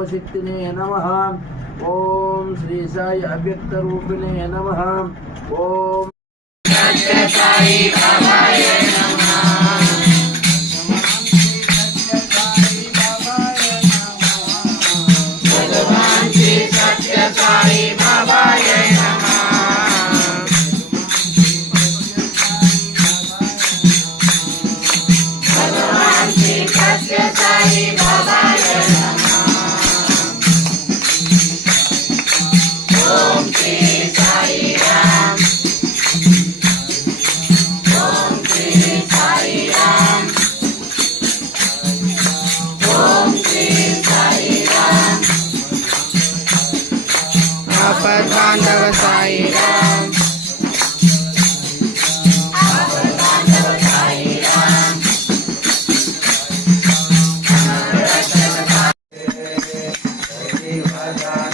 स्वरूपशक्तिने नमः। ओम श्री साई अव्यक्त रूपिणे नमः। ओम सत्य साई बाबाय नमः। भगवान श्री सत्य साई बाबाय नमः। भगवान श्री सत्य साई बाबाय नमः। ओम श्री साई राम। ओम श्री साई राम। ओम श्री साई राम। आपद बांधव साई राम। आपद बांधव साई राम। हमारा